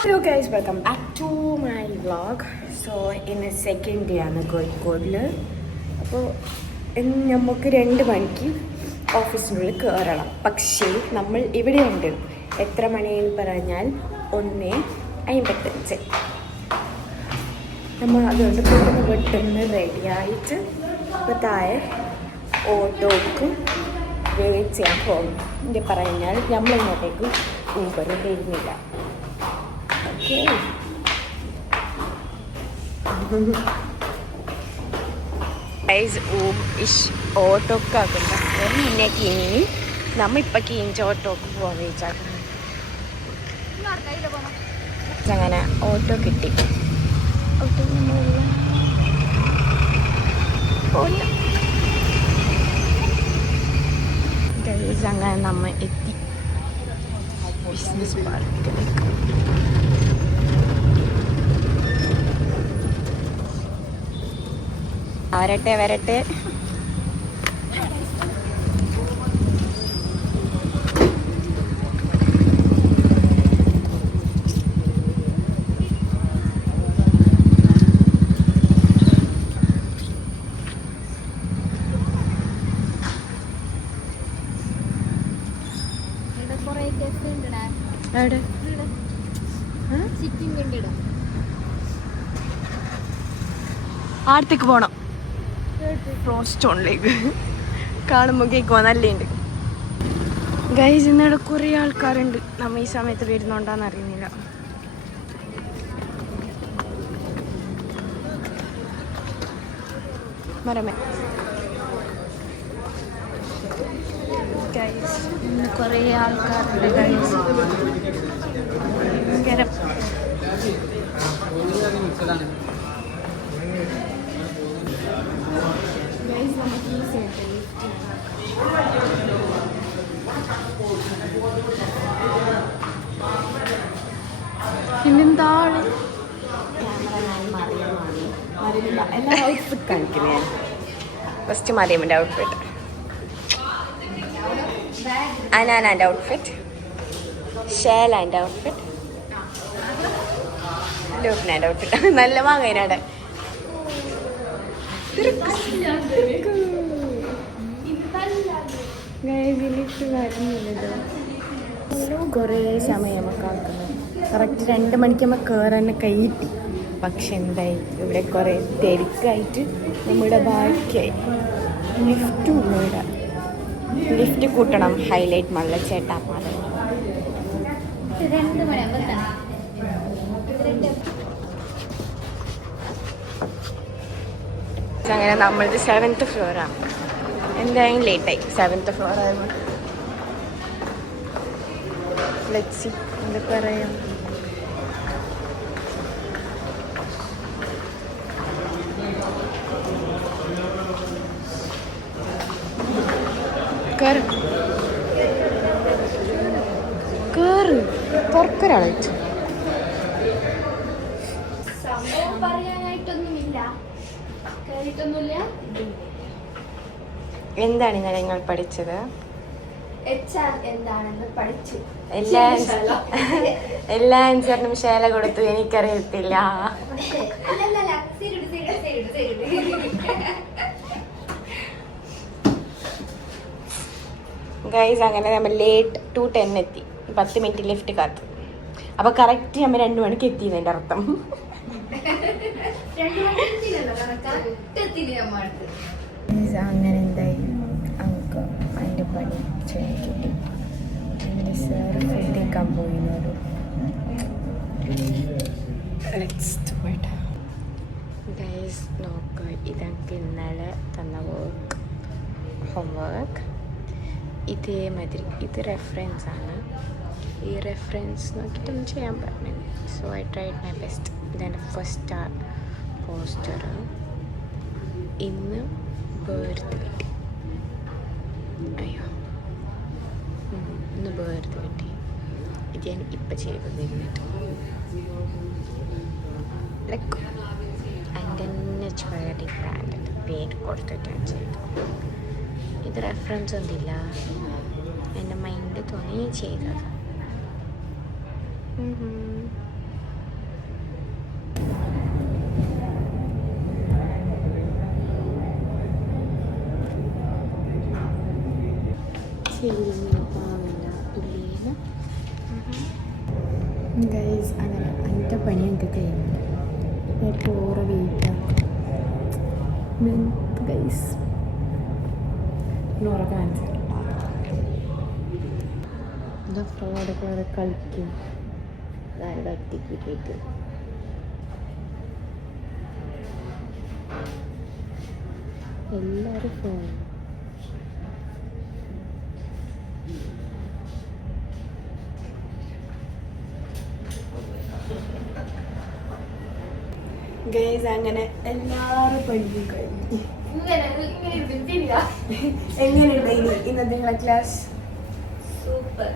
Hello guys, welcome back to my vlog. So ഇന്ന് second day ആണ് കോഴിക്കോടിൽ. അപ്പോൾ ഇന്ന് നമുക്ക് 2 മണിക്ക് ഓഫീസിനുള്ളിൽ കയറണം. പക്ഷേ നമ്മൾ ഇവിടെയുണ്ട്. എത്ര മണിയെന്ന് പറഞ്ഞാൽ 1:55. നമ്മൾ അതുകൊണ്ട് പെട്ടെന്ന് റെഡിയായിട്ട് ഇപ്പോൾ താഴെ ഓട്ടോക്ക് വെയിറ്റ് ചെയ്യാൻ പോകും. എൻ്റെ പറഞ്ഞാൽ നമ്മളിങ്ങോട്ടേക്ക് ഊബർ വരുന്നില്ല. ഓക്കെ, ഓട്ടോക്ക് ആക്കുന്ന പിന്നെ കിനി നമ്മളിപ്പോൾ കീഞ്ച് ഓട്ടോക്ക് പോകാൻ വിചാരിക്കുന്നു. അങ്ങനെ ഓട്ടോ കിട്ടി. ഓട്ടോ അങ്ങനെ നമ്മൾ എത്തി ബിസിനസ് പാർക്കിലേക്ക്. വരട്ടെ ആടത്തേക്ക് പോണം. റോസ്റ്റോണിലേക്ക് കാണുമ്പോൾ കേൾക്കുവാ നല്ലുണ്ട്. ഗൈസ്, ഇന്നിവിടെ കുറേ ആൾക്കാരുണ്ട്. നമ്മ ഈ സമയത്ത് വരുന്നുണ്ടോന്ന് അറിയുന്നില്ല. മരമേ ഗൈസ്, ഇന്ന് കുറേ ആൾക്കാരുണ്ട്. ഗൈസ് പിന്നെന്താണ് എല്ലാ ഔട്ട്ഫിറ്റ് കാണിക്കുന്നത്. ഫസ്റ്റ് മറിയമ്മൻ്റെ ഔട്ട്ഫിറ്റ്, അനാനാൻ്റെ ഔട്ട്ഫിറ്റ്, ഷേലാൻ്റെ ഔട്ട്ഫിറ്റ്, ലൂപ്നാൻ്റെ ഔട്ട്ഫിറ്റ്. നല്ല വാങ്ങാനാണ്. കുറേ സമയം നമുക്ക് ആക്കുന്നത്. കറക്റ്റ് 2 മണിക്ക് നമ്മൾ കയറാൻ കയറ്റി. പക്ഷെ എന്തായി, ഇവിടെ കുറേ തിരക്കായിട്ട് നമ്മുടെ ബാക്കിയായി. ലിഫ്റ്റും ഇവിടെ ലിഫ്റ്റ് കൂട്ടണം. ഹൈലൈറ്റ് മള്ള ചേട്ടാപ്പാറ. അങ്ങനെ നമ്മളത് 7th ഫ്ലോറാണ്. എന്തായാലും ലേറ്റായി. 7th ഫ്ലോർ ആയിരുന്നു. ലെറ്റ്സി എന്താ പറയാം. കേറ് തുറക്കൊരാളായിട്ട്. എന്താണ് ഇന്നലെ നിങ്ങൾ പഠിച്ചത്? എല്ലാ ആൻസറിനും ശേല കൊടുത്തു. എനിക്കറിയത്തില്ല. ഗൈസ്, അങ്ങനെ നമ്മൾ ലേറ്റ് 2:10 എത്തി. 10 മിനിറ്റ് ലിഫ്റ്റ് കാത്തു. അപ്പൊ കറക്റ്റ് നമ്മൾ 2 മണിക്ക് എത്തിയെന്നതിൻ്റെ അർത്ഥം. അങ്ങനെ എന്തായി നമുക്ക് അതിൻ്റെ പണി ചെയ്യാൻ കിട്ടി. എൻ്റെ സാർ ഫുഡിക്കാൻ പോയിരുന്നൊരു ഗൈസ് നോക്ക്. ഇതൊക്കെ ഇന്നലെ തന്ന ഹോംവർക്ക് ഇതേമാതിരി. ഇത് റെഫറൻസാണ്. ഈ റെഫറൻസ് നോക്കിയിട്ടൊന്നും ചെയ്യാൻ പറഞ്ഞു. So I tried my best. ഇതെൻ്റെ ഫസ്റ്റ് പോസ്റ്റർ. ഇന്ന് ബേർത്ത് കിട്ടി. അയ്യോ, ഇന്ന് ബേർത്ത് കിട്ടി. ഇത് ഞാൻ ഇപ്പം ചെയ്തത് ഇരുന്നിട്ട് ലൈക്ക് അതിൻ്റെ തന്നെ ചുവടി ബ്രാൻഡിൻ്റെ പേര് കൊടുത്തിട്ടാണ് ചെയ്തത്. ഇത് റെഫറൻസ് ഒന്നുമില്ല, എൻ്റെ മൈൻഡ് തോന്നി ചെയ്തത്. ഗൈസ് അങ്ങനെ എൻ്റെ പണി എനിക്ക് കഴിയുന്നു. ഇപ്പോൾ ഓരോ വെയിറ്റാക്കും ഗൈസ് നോറ കാണിച്ചു എന്താ ഫ്രോഡൊക്കെ അവിടെ കളിക്കും. അതായത് ഒറ്റയ്ക്കിട്ടേക്ക് എല്ലാവരും ഫോൺ. ഗൈസ് അങ്ങനെ എല്ലാവരും പഠിക്കും കഴിഞ്ഞു. എങ്ങനെയുണ്ട് ഇന്നത്തെ നിങ്ങളെ ക്ലാസ്? സൂപ്പർ.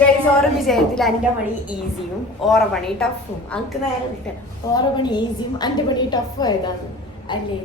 ഗൈസ് ഓരോ വിജയത്തിൽ എൻ്റെ പണി ഈസിയും ഓറ പണി ടഫും. അനക്ക് നേരെ കിട്ടാൻ ഓറ പണി ഈസിയും എൻ്റെ പണി ടഫും ആയതാണ് അല്ലേ?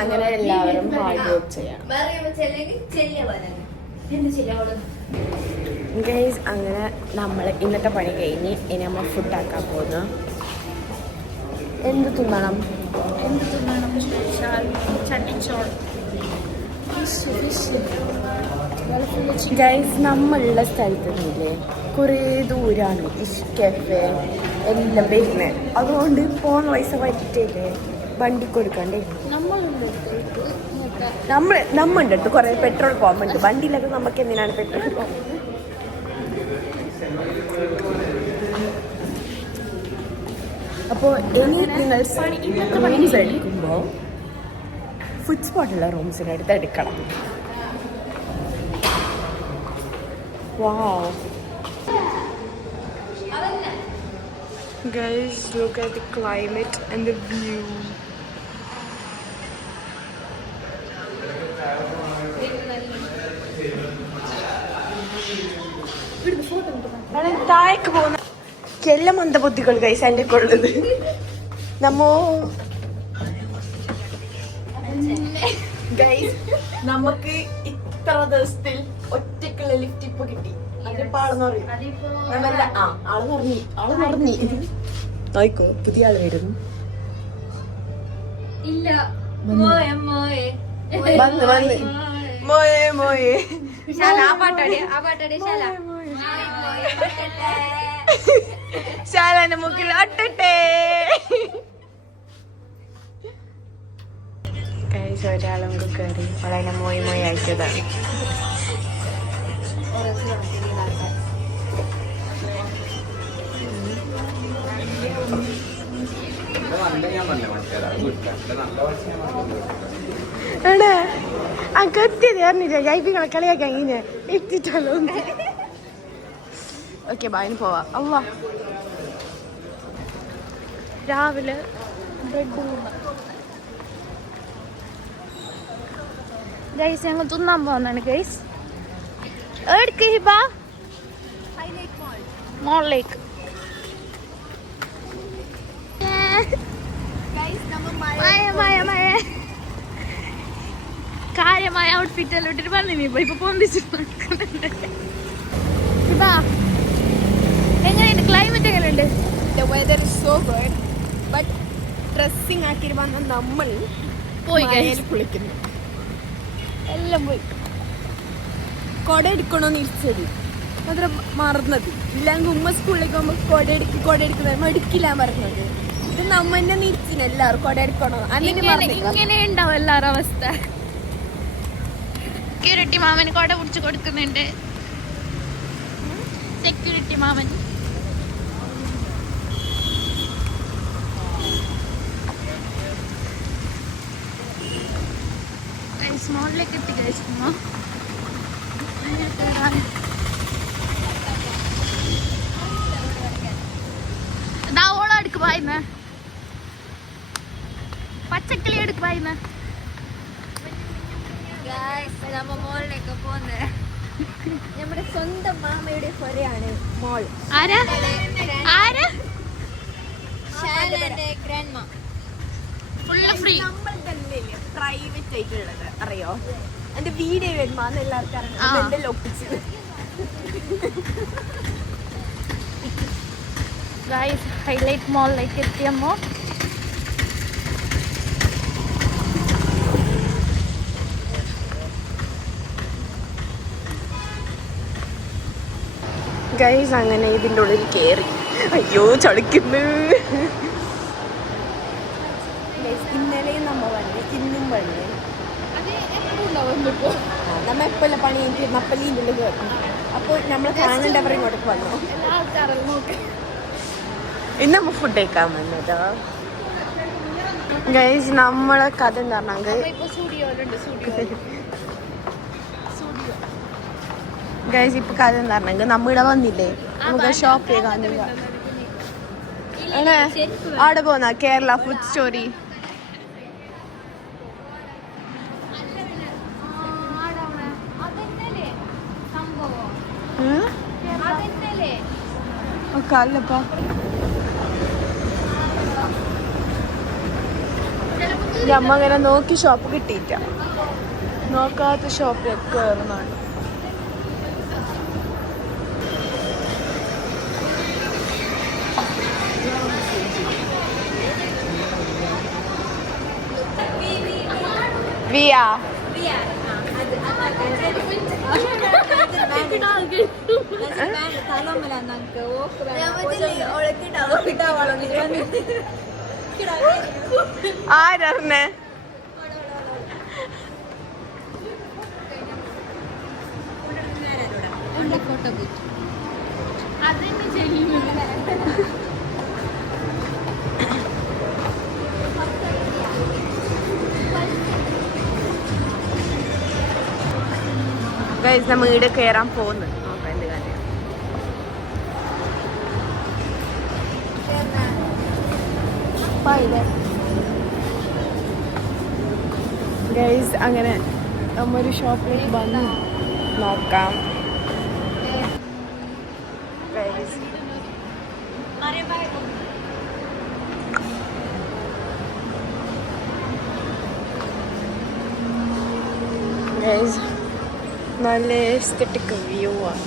അങ്ങനെ എല്ലാവരും ഹാർഡ് വർക്ക് ചെയ്യാം. ഗൈസ് അങ്ങനെ നമ്മൾ ഇന്നത്തെ പണി കഴിഞ്ഞ് ഇനി നമ്മൾ ഫുഡ് ആക്കാൻ പോകുന്നു. എന്ത് തിന്നണം? ഗൈസ് നമ്മളുള്ള സ്ഥലത്ത് നിന്നില്ലേ കുറേ ദൂരാണ് ഇഷ് കഫേ എല്ലാം വരുന്നത്. അതുകൊണ്ട് പോണ പൈസ പറ്റിയില്ലേ വണ്ടി കൊടുക്കണ്ടേ? നമ്മളുടെ അടുത്ത് കുറേ പെട്രോൾ പമ്പുണ്ട്. വണ്ടിയിലൊക്കെ നമുക്ക് എന്തിനാണ് പെട്രോൾ പമ്പ്? അപ്പോൾ ഇനി നിങ്ങൾ ഇന്നത്തെ റൂംസ് എടുക്കുമ്പോൾ ഫുഡ് സ്പോട്ടുള്ള റൂംസിൻ്റെ അടുത്ത് എടുക്കണം. Wow. Guys, look at the climate and the view. താഴേക്ക് പോകുന്ന എല്ലാ മന്ദബുദ്ധികൾ ഗൈസ് എൻ്റെ കൊള്ളത്. നമ്മോ ഗൈസ് നമുക്ക് ഇത്ര ദിവസത്തിൽ ഒറ്റക്കുള്ള ലിഫ്റ്റ് ഇപ്പൊ കിട്ടി. അതിപ്പോ ആളെന്ന് പറയും ആള് പറഞ്ഞി നോക്കോ പുതിയ ആള് വരുന്നു. വന്ന് മോയെ മോയെ ശാലാന്റെ മുക്കിൽ ഒട്ടട്ടെ. ഒരാളും കയറി വളരെ മോയി മോയി അയച്ചതാണ്. കത്തിയത് അറിഞ്ഞില്ല. ജൈവികളെ കളിയാക്കാൻ ഇങ്ങനെ എത്തിച്ചാലോ. ഓക്കെ ബായിന് പോവാ. അല്ല രാവിലെ ബ്രെഡ് ഗൈസ് ഞങ്ങൾ തിന്നാൻ പോകുന്നതാണ്. ഗൈസ് എവിടേക്ക് ഹിബ? മോളിലേക്ക്. കാര്യമായ ഔട്ട്ഫിറ്റ് എല്ലാം ഇട്ടിട്ട് വന്നിനി ഇപ്പൊ പൊന്തിച്ചു. എങ്ങനെയുണ്ട് ക്ലൈമറ്റ്? എങ്ങനെയുണ്ട്? The weather is so good, but dressing ആക്കിയിട്ട് വന്ന നമ്മൾ പോയി കുളിക്കുന്നു. എല്ലാം പോയി. കൊട എടുക്കണോന്ന് ഇരിച്ചത് മാത്രം മറന്നത്. ഇല്ലെങ്കിൽ ഉമ്മ സ്കൂളിലേക്ക് പോകുമ്പോൾ കൊട എടുക്കുന്ന എടുക്കില്ല പറഞ്ഞത്. ഇത് നമ്മ തന്നെ നിരിച്ചിന് എല്ലാവരും കൊട എടുക്കണോ. ഇങ്ങനെ ഉണ്ടാവും എല്ലാവരും അവസ്ഥ. സെക്യൂരിറ്റി മാമന് കൊട പിടിച്ച് കൊടുക്കുന്നുണ്ട്. സെക്യൂരിറ്റി മാമൻ സ്മോളിലേക്ക് എത്തി കഴിച്ചിരുന്നു. ഓളടിക്കും എടുക്ക് പായുന്ന പച്ചക്കിളി എടുക്ക് പായുന്ന മോളിലേക്ക് പോന്നെ നമ്മുടെ സ്വന്തം മാമയുടെ പൊരയാണ് മോൾ. ആരാ ആരാ ഫുള്ള് ഫ്രീ. നമ്മൾ തന്നെ പ്രൈവറ്റ് ആയിട്ടുള്ളത് അറിയോ? എന്റെ വീഡിയോ വരുമ്പോ എല്ലാവർക്കും അറിയാം എന്റെ ലൊപ്പിച്ചത്. ഗൈസ് ഹൈലൈറ്റ് മോളിലേക്ക് എത്തിയമ്മോ. ഗൈസ് അങ്ങനെ ഇതിൻ്റെ ഉള്ളിൽ കയറി. അയ്യോ ചളിക്കുന്നു. ഇന്നലെയും നമ്മ വന്ന് ഇന്നും വന്ന് നമ്മ എപ്പോഴും പണി എനിക്ക് മപ്പല്ലിൻ്റെ ഉള്ളിൽ കയറി. അപ്പോൾ നമ്മൾ കാണേണ്ടവർ ഇങ്ങോട്ടേക്ക് വന്നു. ഇന്ന് നമ്മ ഫുഡ് കഴിക്കാൻ വന്നതോ. ഗൈസ് നമ്മളെ കഥ എന്താ പറഞ്ഞാൽ ഗൈസ് ഇപ്പൊ കഥ എന്താ പറഞ്ഞെങ്കിൽ നമ്മളിവിടെ വന്നില്ലേ നമുക്ക് ഷോപ്പ് ചെയ്യാനില്ല. അങ്ങനെ അവിടെ പോന്ന കേരള ഫുഡ് സ്റ്റോറി. അല്ലപ്പാ നമ്മ അങ്ങനെ നോക്കി ഷോപ്പ് കിട്ടിയിട്ട നോക്കാത്ത ഷോപ്പിലൊക്കെ കയറുന്നുണ്ട്. Via. ആരറിഞ്ഞേ? ഗൈസ് നമ്മൾ ഇവിടെ കയറാൻ പോകുന്നു. ഗൈസ് അങ്ങനെ നമ്മൊരു ഷോപ്പിലേക്ക് വന്ന് നോക്കാം. ഗൈസ് ഗൈസ് നല്ല എസ്തെറ്റിക് വ്യൂ ആണ്.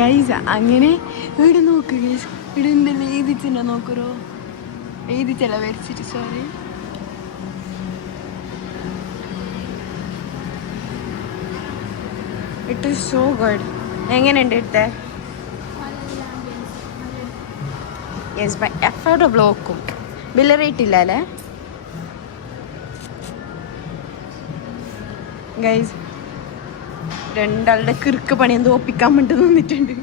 ഗൈസ് അങ്ങനെ ഇവിടെ നോക്ക് ഗൈസ്. ഇവിടെ എന്തെല്ലാം എഴുതിച്ചില്ല നോക്കറോ. എഴുതിച്ചല്ല വരച്ചിട്ട് sorry. It is so good. എങ്ങനെയുണ്ട് ഇട്ടേ? യെസ് ബൈ അഫോർഡബിൾ നോക്കും. ബില്ല് റേറ്റ് ഇല്ല അല്ലേ ഗൈസ്? രണ്ടാളുടെ കിറുക്ക് പണി എന്തോ ഒപ്പിക്കാൻ വേണ്ടി നിന്നിട്ടുണ്ട്.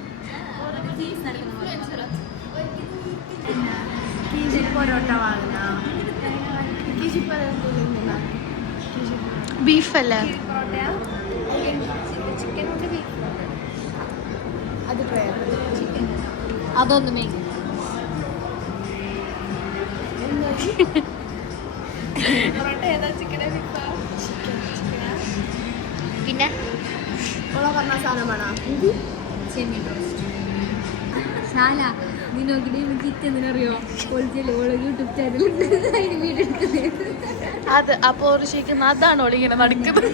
ബീഫല്ലേ അതൊന്നും പിന്നെ പറഞ്ഞ സാധനമാണോ? ചെമ്മീൻ റോസ്റ്റ് ശാല. നീ നോക്കിട്ട് കിച്ചെന്നറിയോ? യൂട്യൂബ് ചാനലുണ്ട് അതിന് വീഡിയോ എടുക്കുന്നത്. അത് അപ്പോൾ ശരിക്കും അതാണ് ഇങ്ങനെ നടക്കുന്നത്.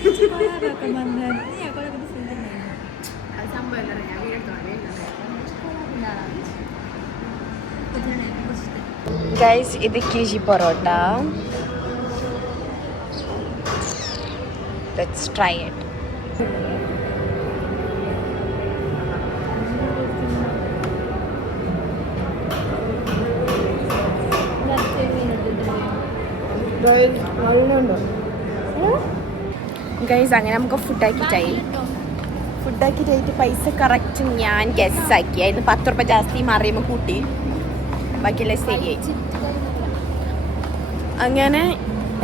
ഗൈസ് ഇത് കിജി parotta. Let's try it. Guys അങ്ങനെ നമുക്ക് ഫുഡാക്കിയിട്ടായി. പൈസ കറക്റ്റ് ഞാൻ ഗസ്സാക്കി. അതിന് 10 രൂപ ജാസ്തി മാറിയുമ്പോൾ കൂട്ടി ബാക്കിയെല്ലാം ശരിയായി. അങ്ങനെ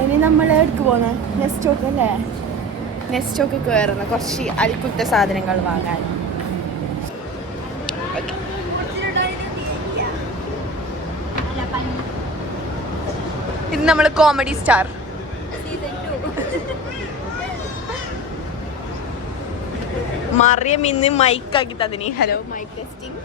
ഇനി നമ്മൾ എടുക്ക് പോകുന്ന നെസ്റ്റോക്ക് അല്ലേ? നെസ്റ്റോക്ക് കയറുന്ന കുറച്ച് അൽക്കുത്ത സാധനങ്ങൾ വാങ്ങാൻ. നമ്മൾ കോമഡി സ്റ്റാർ. മറിയം ഇന്ന് മൈക്കാക്കി തന്നിനി. Hello mike testing.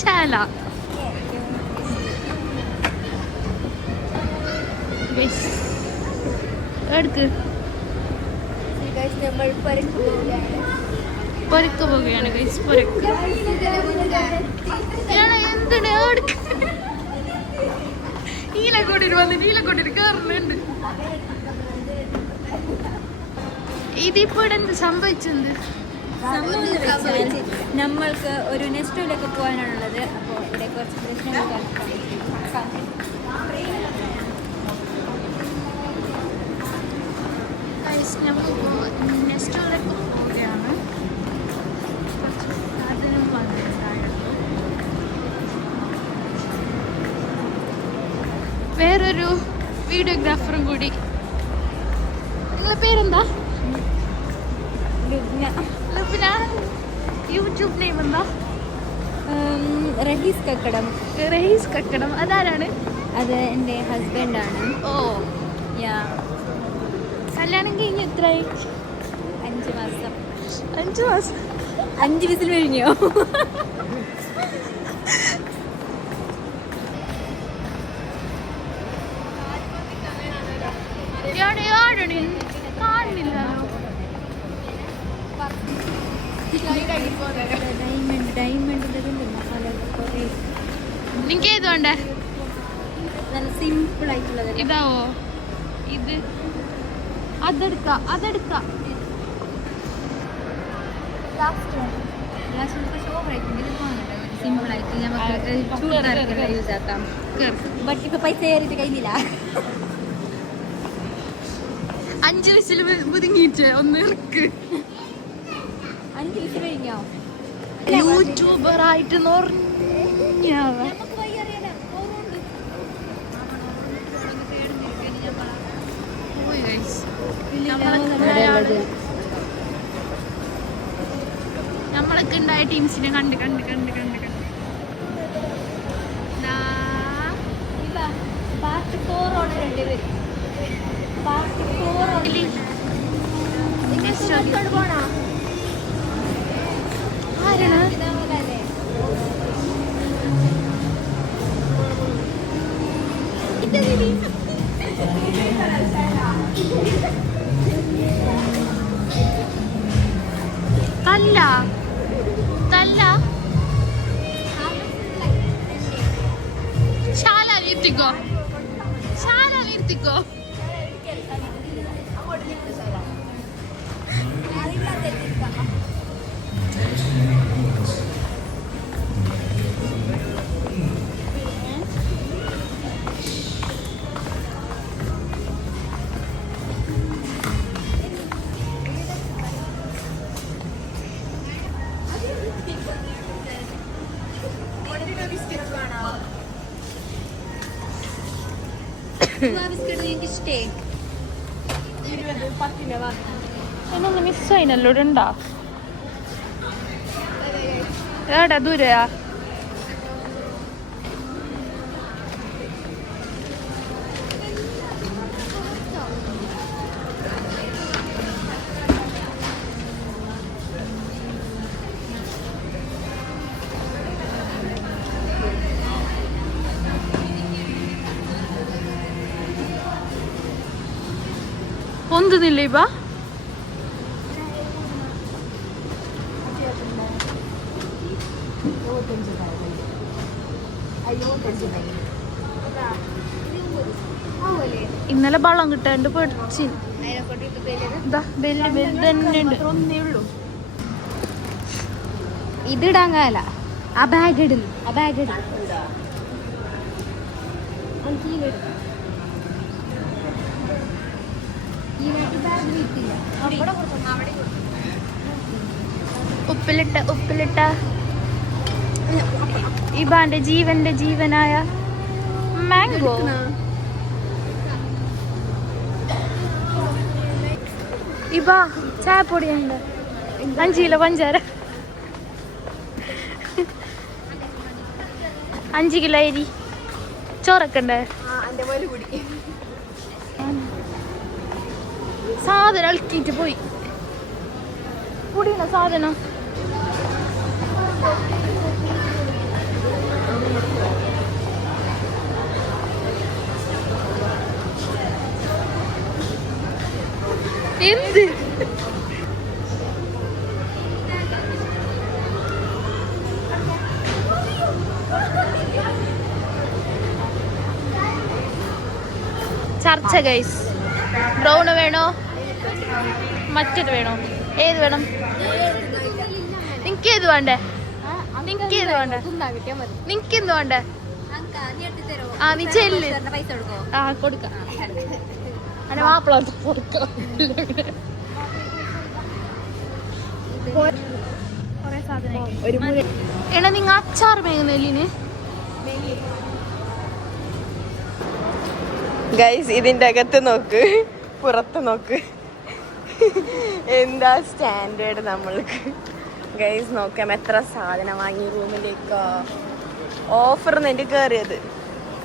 ശാല എടുക്ക് പൊരക്ക് പോവുകയാണ് ഗൈസ്. പൊരക്ക് എന്തിനാ നീലക്കൊണ്ടിട്ട് വന്ന് നീലക്കൊണ്ടിട്ട് കയറുന്നുണ്ട്. ഇതിപ്പോ ഇവിടെ എന്ത് സംഭവിച്ചത്? നമ്മൾക്ക് ഒരു നെസ്റ്റോയിലൊക്കെ പോകാനാണുള്ളത്. അപ്പോൾ ഇവിടെ കുറച്ച് പ്രശ്നങ്ങൾ നമ്മളിപ്പോൾ നെസ്റ്റോയിലൊക്കെ പോവുകയാണ്. അതിനും വന്നിട്ടുണ്ടായിരുന്നു. വേറൊരു വീഡിയോഗ്രാഫറും കൂടി. നിങ്ങളുടെ പേരെന്താ? ലുബ്ന. യൂട്യൂബ് നെയിം എന്താ? റഹീസ് കക്കടം. റഹീസ് കക്കടം. അതാരാണ്? അത് എൻ്റെ ഹസ്ബൻഡാണ്. ഓ യാ. കല്യാണം കഴിഞ്ഞ് എത്രയായി? 5 മാസം. 5 മാസം. 5 വിസിൽ കഴിഞ്ഞോ? കാണില്ലല്ലോ. നിനക്ക് ഏത് വേണ്ടേ? നല്ല സിമ്പിൾ ആയിട്ടുള്ളത്. ഇതാവോ? ഇത് അതെടുക്കാം. സിമ്പിൾ ആയിട്ട് നമുക്ക് യൂസ് ആക്കാം. ബട്ട് ഇപ്പൊ പൈസ കയറിയിട്ട് കഴിഞ്ഞില്ല. 5 വിസിൽ മുതുങ്ങിയിട്ട് ഒന്ന് ഇറക്ക്. 5 വിസിൽ കഴിഞ്ഞോ? യൂട്യൂബർ ആയിട്ട് നമ്മളൊക്കെ ഉണ്ടായ ടീംസിനെ കണ്ട് പാർട്ട് 4 ഓർഡർ ഉണ്ട്. പാർട്ട് 4 പോണോ? തല്ല ശാല വീർത്തിക്കോ. എന്നൊന്ന് മിസ്സായിനല്ലോ. ഇവിടെ ഉണ്ടാ? എടാ ദൂരയാ? പൊന്തുന്നില്ലേ ഇപ്പ? ഇന്നലെ വള്ളം കിട്ടാണ്ട് പഠിച്ച് ഇതിടാൻ കാല. ആ ബാഗ് ഇടുന്നു. ഉപ്പിലിട്ട ഇബാന്റെ ജീവന്റെ ജീവനായ മാംഗോ ഇപ്പൊ ചായപ്പൊടിയുണ്ട് 5 കിലോ പഞ്ചാര 5 കിലോ അരി ചോറൊക്കെ ഉണ്ട് സാധനം അളക്കിട്ട് പോയി പൊടിയണ സാധനം എന്ത് ചർച്ച ഗൈസ് ബ്രൗണ് വേണോ മറ്റേത് വേണോ ഏത് വേണം നിനക്ക് ഏത് വേണ്ടേ നിനക്ക് ഏത് വേണ്ടേ നിനക്ക് എന്ത് വേണ്ടേ ആ നീ ചെല്ല് ആ കൊടുക്കാം അനെ മാപ്പിള കൊടുക്കാം എടാ നിങ്ങ അച്ചാർ മേങ്ങുന്നല്ലിന് ഗൈസ് ഇതിന്റെ അകത്ത് നോക്ക് പുറത്ത് നോക്ക് എന്താ സ്റ്റാൻഡേർഡ് നമ്മൾക്ക് ഗൈസ് നോക്കാം എത്ര സാധനം വാങ്ങി റൂമിലേക്ക് ഓഫർ എൻ്റെ കയറിയത്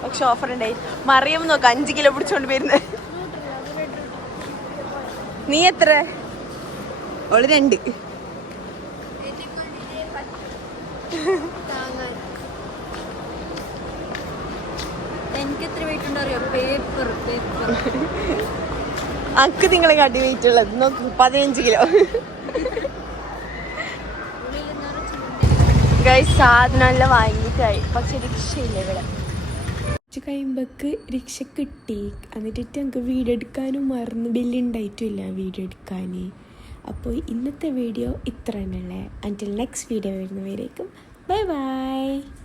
പക്ഷെ ഓഫർ ഉണ്ടായി മറിയം നോക്ക് 5 കിലോ പിടിച്ചോണ്ട് വരുന്നത് നീ എത്ര ഓള് 2 എനിക്ക് എത്ര വെയിറ്റ് ഉണ്ടറിയോ പേപ്പർ അക്ക് നിങ്ങളെ കാട്ടി വെയിറ്റ് ഉള്ളത് നോക്ക് 15 കിലോ ഗൈസ് സാധനമെല്ലാം വാങ്ങിക്കായി പക്ഷെ രക്ഷയില്ല ഇവിടെ കഴിയുമ്പോക്ക് രക്ഷ കിട്ടി എന്നിട്ട് ഞങ്ങൾക്ക് വീഡിയോ എടുക്കാനും മറന്ന് ബില്ലുണ്ടായിട്ടില്ല വീഡിയോ എടുക്കാൻ അപ്പോൾ ഇന്നത്തെ വീഡിയോ ഇത്ര തന്നെയല്ലേ അൻറ്റിൽ നെക്സ്റ്റ് വീഡിയോ വരുന്നവരേക്കും ബൈ ബൈ